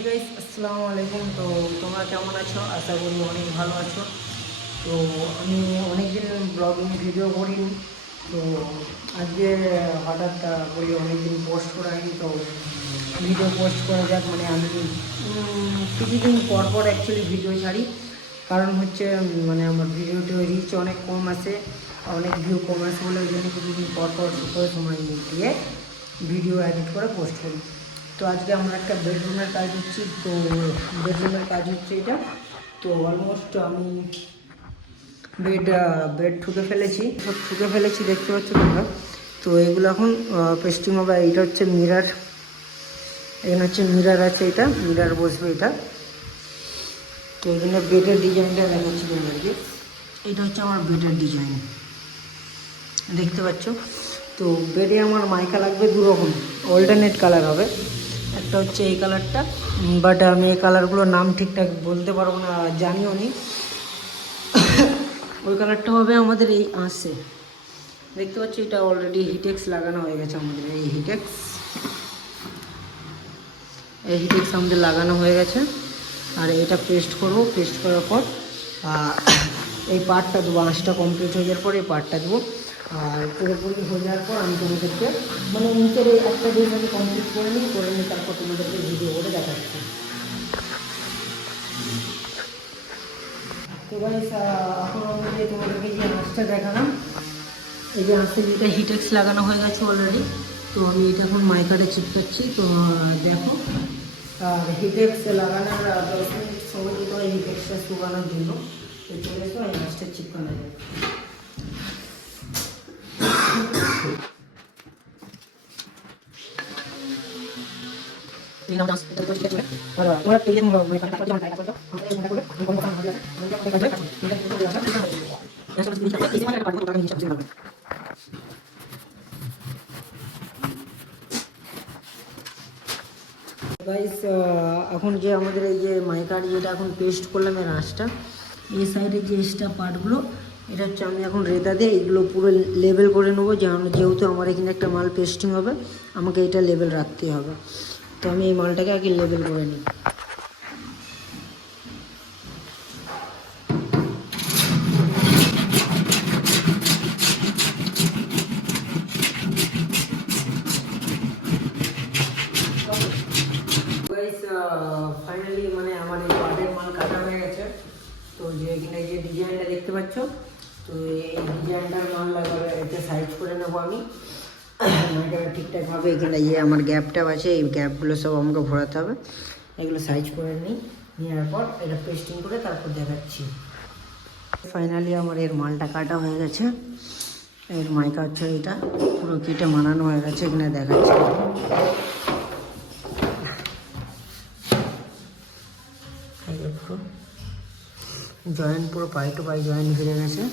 Hey guys, আসসালামু আলাইকুম। তো তোমরা কেমন আছো? আশা করি অনেক ভালো আছো। তো আমি অনেকদিন ব্লগিং ভিডিও করিনি, তো আজকে হঠাৎ করি অনেকদিন পোস্ট করা হয়নি, তো ভিডিও পোস্ট করা যাক। মানে আমি কিছুদিন পর পর অ্যাকচুয়ালি ভিডিও ছাড়ি, কারণ হচ্ছে মানে আমার ভিডিওতে রিচ অনেক কম আসে, অনেক ভিউ কম আসে বলে ওই জন্য কিছুদিন পর পর সময় দিয়ে ভিডিও এডিট করে পোস্ট করি। তো আজকে আমরা একটা বেডরুমের কাজ হচ্ছি, তো বেডরুমের কাজ হচ্ছে এটা। তো অলমোস্ট আমি বেড ঠুকে ফেলেছি, সব ঠুকে ফেলেছি, দেখতে পাচ্ছ তোমরা। তো এগুলো এখন পেস্টিং হবে। এটা হচ্ছে মিরার, এখানে হচ্ছে মিরার আছে, এটা মিরার বসবে এটা। তো এখানে বেডের ডিজাইনটা দেখাচ্ছি তোমাদেরকে। এটা হচ্ছে আমার বেডের ডিজাইন, দেখতে পাচ্ছ। তো বেডে আমার মাইকা লাগবে দু রকম, অল্টারনেট কালার হবে। একটা হচ্ছে এই কালারটা, বাট আমি এই কালারগুলোর নাম ঠিকঠাক বলতে পারবো না, জানিও নি। ওই কালারটা হবে আমাদের এই আঁশে, দেখতে পাচ্ছি। এটা অলরেডি হিটেক্স লাগানো হয়ে গেছে আমাদের, এই হিটেক্স আমাদের লাগানো হয়ে গেছে। আর এটা পেস্ট করব, পেস্ট করার পর এই পার্টটা দেবো। আঁশটা কমপ্লিট হয়ে যাওয়ার পর এই পার্টটা দেবো। আর পুরোপুরি হয়ে যাওয়ার পর আমি তোমাদেরকে মানে নিচের এই একটা জিনিস আমি কমপ্লিট করে নিই, তারপর তোমাদেরকে ভিডিও করে দেখাচ্ছি। তো গাইস, এখন আমি যে তোমাদেরকে যে আঁশটা দেখালাম, এই যে আঁশে যেটা হিটেক্স লাগানো হয়ে গেছে অলরেডি। তো আমি এটা এখন মাইকারে চিপকাচ্ছি, তো দেখো। আর হিটেক্স লাগানোর 10 মিনিট সময় দিতে হয় হিটেক্সটা শুকানোর জন্য। তো চলে এসো, এই আঁশটা চিপকানো যায়। গাইস, এখন যে আমাদের এই যে মাইকার যেটা এখন পেস্ট করলাম এর আঁশটা, এই সাইডের যে এক্সট্রা পার্টগুলো, এটা হচ্ছে আমি এখন রেদা দিয়ে এগুলো পুরো লেবেল করে নেবো। যেহেতু আমার এখানে একটা মাল পেস্টিং হবে, আমাকে এটা লেবেল রাখতেই হবে। তো আমি এই মালটাকে আগে লেবেল করে নিই। ফাইনালি মানে আমার এই পার্টের মাল কাটা হয়ে গেছে। তো যে এখানে যে ডিজাইনটা দেখতে পাচ্ছ, তো এই ডিজাইনটার মাল লাগাবে, এটা সাইজ করে নেবো আমি। এটা ঠিকঠাকভাবে এখানে যে আমার গ্যাপটা আছে, এই গ্যাপগুলো সব আমাকে ভরাতে হবে। এগুলো সাইজ করে নিই, নেওয়ার পর এটা পেস্টিং করে তারপর দেখাচ্ছি। ফাইনালি আমার এর মালটা কাটা হয়ে গেছে। এর মাইকা হচ্ছে এটা পুরো কেটে মানানো হয়ে গেছে, এখানে দেখাচ্ছি। জয়েন্ট পুরো পাই টু পাই জয়েন্ট ফিরে গেছে।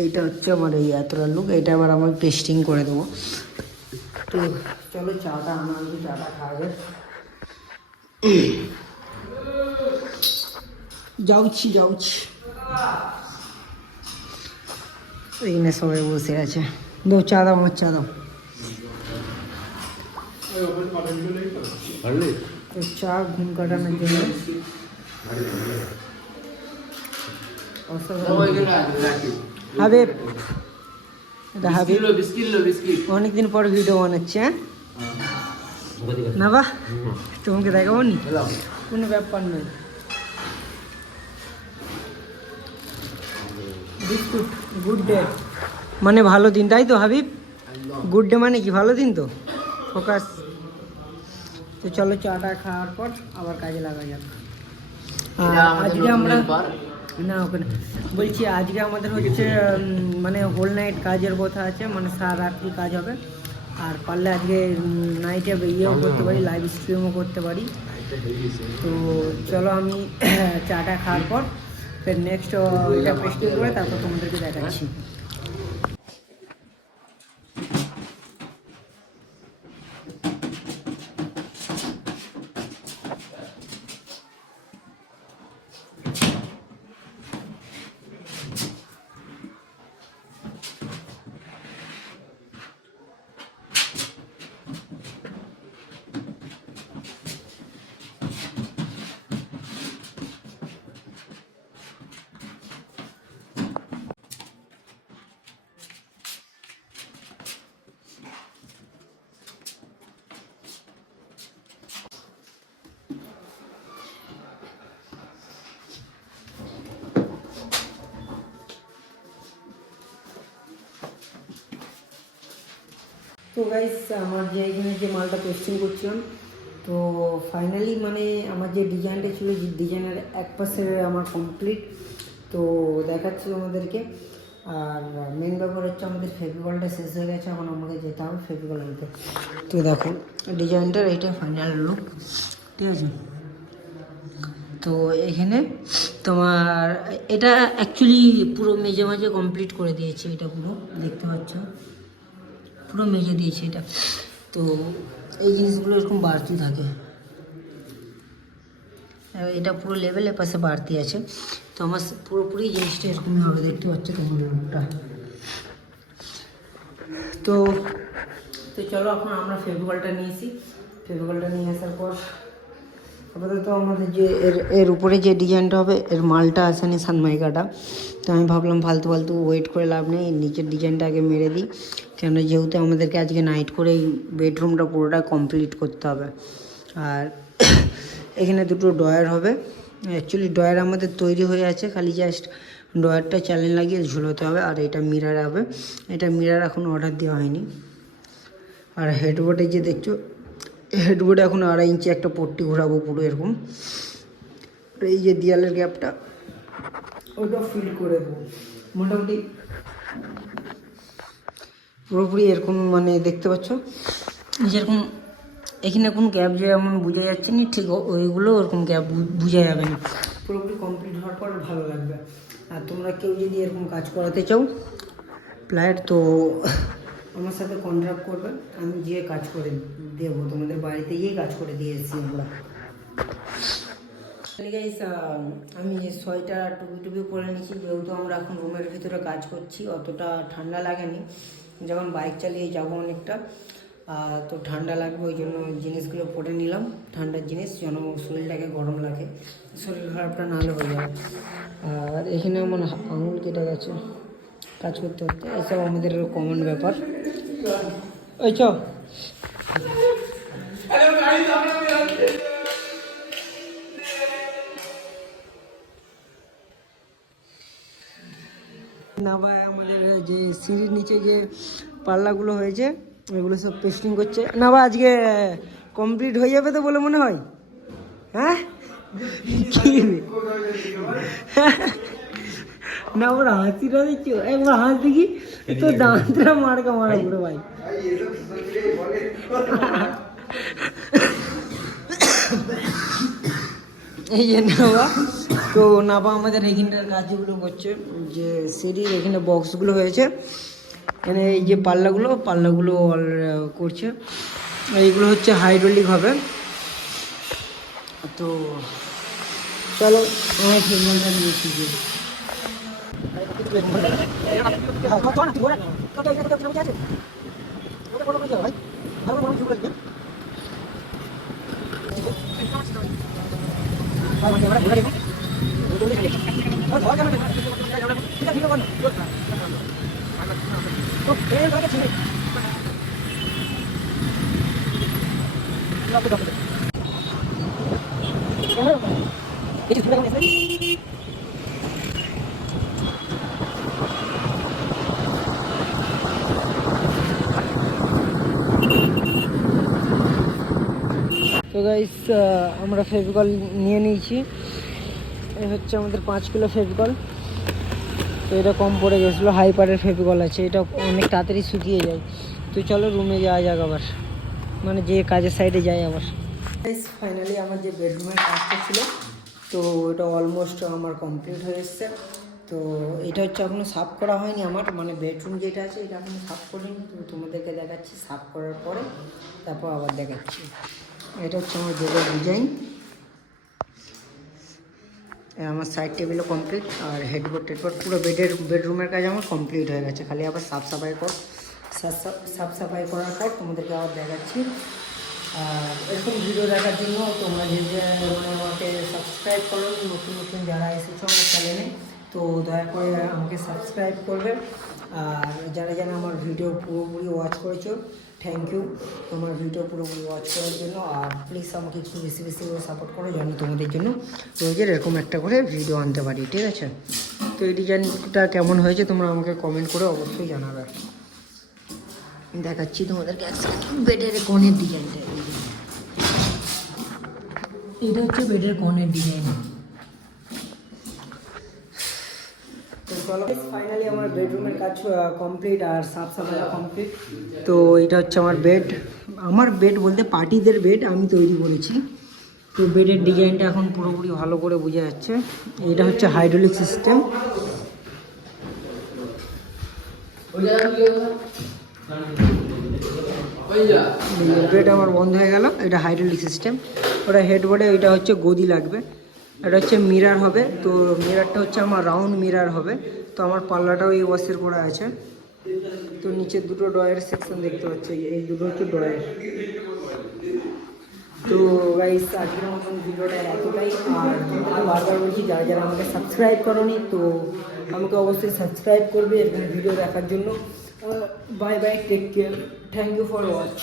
এইটা হচ্ছে আমার এই এতটা লুক, এটা আবার আমার পেস্টিং করে দেবো। তো চলো চাটা আমার চাটা খাওয়াবে, যাচ্ছি। এইখানে সবাই বসে আছে, দাও চা দাও, আমার চা দাও। তো চা ঘুম কাটানোর জন্য হাবিব, অনেকদিন পর ভিডিও বানাচ্ছে। হ্যাঁ না বাহ, তোমাকে দেখাবো নি, কোনো ব্যাপার নয়। বিস্কুট, গুড ডে মানে ভালো দিন, তাই তো হাবিব? গুড ডে মানে কি ভালো দিন তো, ফোকাস। তো চলো চাটা খাওয়ার পর আবার কাজে লাগা যাক। আজকে আমরা না ওখানে বলছি, আজকে আমাদের হচ্ছে মানে হোল নাইট কাজের কথা আছে, মানে সারা রাত্রি কাজ হবে। আর পারলে আজকে নাইটে ইয়েও করতে পারি, লাইভ স্ট্রিমও করতে পারি। তো চলো আমি চাটা খাওয়ার পর ফের নেক্সট এটা পেস্টিং করে তারপর তোমাদেরকে দেখাচ্ছি। তো গাইস আমার যে এখানে যে মালটা টেস্টিং করছিলাম, তো ফাইনালি মানে আমার যে ডিজাইনটা ছিল, যে ডিজাইনের এক পাশে আমার কমপ্লিট, তো দেখাচ্ছি আমাদেরকে। আর মেন ব্যাপার হচ্ছে আমাদের ফেভিকলটা শেষ হয়ে গেছে, এখন আমাকে যেতে হবে ফেভিকল আনতে। তো দেখো ডিজাইনটার এইটা ফাইনাল লুক, ঠিক আছে। তো এখানে তোমার এটা অ্যাকচুয়ালি পুরো মেজে মাঝে কমপ্লিট করে দিয়েছি, এটা পুরো দেখতে পাচ্ছ পুরো মেজে দিয়েছি এটা। তো এই জিনিসগুলো এরকম বাড়তি থাকে, এটা পুরো লেভেলের পাশে বাড়তি আছে। তো আমার পুরোপুরি জিনিসটা এরকমই হবে, দেখতে পাচ্ছ তোমার লুকটা। তো তো চলো এখন আমরা ফেভিকলটা নিয়েছি, ফেভিকলটা নিয়ে আসার পর আপাতত আমাদের যে এর উপরে যে ডিজাইনটা হবে, এর মালটা আসেনি সানমাইকাটা। তো আমি ভাবলাম ফালতু ফালতু ওয়েট করে লাভ নেই, নিচের ডিজাইনটা আগে মেরে দিই, কেন যেহেতু আমাদেরকে আজকে নাইট করে এই বেডরুমটা পুরোটা কমপ্লিট করতে হবে। আর এখানে দুটো ড্রয়ার হবে, অ্যাকচুয়ালি ড্রয়ার আমাদের তৈরি হয়ে আছে, খালি জাস্ট ড্রয়ারটা চ্যালেঞ্জ লাগিয়ে ঝুলোতে হবে। আর এটা মিরার হবে, এটা মিরার এখন অর্ডার দেওয়া হয়নি। আর হেডবোর্ডে যে দেখছো, হেডবোর্ডে এখন 2.5 ইঞ্চি একটা পট্টি ঘোরাবো পুরো এরকম। আর এই যে দেয়ালের গ্যাপটা ওইটা ফিল করে দেবো মোটামুটি পুরোপুরি এরকম, মানে দেখতে পাচ্ছ যেরকম এখানে কোনো গ্যাপ যেমন বোঝা যাচ্ছে না, ঠিক ওইগুলো ওরকম গ্যাপ বোঝা যাবে না। পুরোপুরি কমপ্লিট হওয়ার পর ভালো লাগবে। আর তোমরা কেউ যদি এরকম কাজ করাতে চাও প্লায়ের, তো আমার সাথে কন্ট্রাক্ট করবে, আমি গিয়ে কাজ করে দেবো, তোমাদের বাড়িতে গিয়ে কাজ করে দিয়ে এসেছি আমরা। গাইস আমি সোয়েটার টুপি পরে নিয়েছি, যেহেতু আমরা এখন রুমের ভিতরে কাজ করছি, অতটা ঠান্ডা লাগেনি। যখন বাইক চালিয়ে যাবো অনেকটা, তো ঠান্ডা লাগবে, ওই জন্য জিনিসগুলো পরে নিলাম, ঠান্ডার জিনিস, যেন শরীরটাকে গরম লাগে, শরীর খারাপটা নাহলে হয়ে যাবে। আর এখানে আমার আঙুল কেটে গেছে কাজ করতে করতে, এসব আমাদের কমন ব্যাপার। ওই চ না ভাই, আমাদের যে সিঁড়ির নিচে যে পাল্লাগুলো হয়েছে এগুলো সব পেস্টিং করছে না ভাই। আজকে কমপ্লিট হয়ে যাবে তো বলে মনে হয়, হ্যাঁ কি না ওরা হাসিটা দেখছো, একবার হাস দেখি তো দাঁতটা মারকা মারা পুরো ভাই। এই যে নাবা, তো নাবা আমাদের এখানটার কাজগুলো করছে, যে সিঁড়ির এখানে বক্সগুলো হয়েছে, এখানে এই যে পাল্লাগুলো করছে, এইগুলো হচ্ছে হাইড্রোলিক হবে। তো চলো আমি ফেভিকলটা নিয়েছি যে তো গাইস আমরা ফেভিকল নিয়ে নিয়েছি, এই হচ্ছে আমাদের 5 কিলো ফেভিকল। তো এটা কম পড়ে গেছিলো, হাইপারের ফেভিকল আছে, এটা অনেক তাড়াতাড়ি শুকিয়ে যায়। তো চলো রুমে যাওয়া যাক আবার, মানে যে কাজের সাইডে যাই আবার। গাইস ফাইনালি আমার যে বেডরুমের কাজটা ছিল, তো এটা অলমোস্ট আমার কমপ্লিট হয়ে এসছে। তো এটা হচ্ছে এখনও সাফ করা হয়নি আমার, মানে বেডরুম যেটা আছে এটা এখনও সাফ করিনি। তো তোমাদেরকে দেখাচ্ছি সাফ করার পরে, তারপর আবার দেখাচ্ছি। এটা হচ্ছে আমার বেডের ডিজাইন, আমার সাইড টেবিলও কমপ্লিট, আর হেডবোর্ড পুরো বেডরুমের কাজ আমার কমপ্লিট হয়ে গেছে, খালি আবার সাফ সাফাই করার পর তোমাদেরকে আবার দেখাচ্ছি। আর এরকম ভিডিও দেখার জন্য তোমরা যে মানে আমাকে সাবস্ক্রাইব করো, নতুন নতুন যারা এসেছো আমার চ্যানেলে, তো দয়া করে আমাকে সাবস্ক্রাইব করবে। আর যারা যারা আমার ভিডিও পুরোপুরি ওয়াচ করেছো, থ্যাংক ইউ তোমার ভিডিও পুরোপুরি ওয়াচ করার জন্য। আর প্লিজ আমাকে একটু বেশি বেশি করে সাপোর্ট করো, যেন তোমাদের জন্য রোজের এরকম একটা করে ভিডিও আনতে পারি, ঠিক আছে? তো এই ডিজাইনটা কেমন হয়েছে তোমরা আমাকে কমেন্ট করে অবশ্যই জানাবে। দেখাচ্ছি তোমাদেরকে বেডের কোণের ডিজাইনটা। এটা হচ্ছে বেডের কোণের ডিজাইন। তো চলো ফাইনালি আমার বেডরুমের কাজ কমপ্লিট আর সাফ সাফাই কমপ্লিট। তো এটা হচ্ছে আমার বেড বলতে পার্টিদের বেড আমি তৈরি করেছি। তো বেডের ডিজাইনটা এখন পুরোপুরি ভালো করে বোঝা যাচ্ছে। এটা হচ্ছে হাইড্রোলিক সিস্টেম। বেড আমার বন্ধ হয়ে গেল। এটা হাইড্রোলিক সিস্টেম। ওটা হেডবোর্ডে এটা হচ্ছে গদি লাগবে। এটা হচ্ছে মিরার হবে। তো মিরারটা হচ্ছে আমার রাউন্ড মিরার হবে। তো আমার পাল্লাটাও এই ওয়াশের করা আছে। তো নিচে দুটো ড্রয়ার সেকশন দেখতে পাচ্ছি, এই দুটো হচ্ছে ড্রয়ার। তো গাইস আজকের মতন ভিডিওটা এতটাই। আর তোমাদেরকে বারবার বলছি যারা যারা আমাকে সাবস্ক্রাইব করোনি তো আমাকে অবশ্যই সাবস্ক্রাইব করবে এরকম ভিডিও দেখার জন্য। Bye bye, take care, thank you for watch.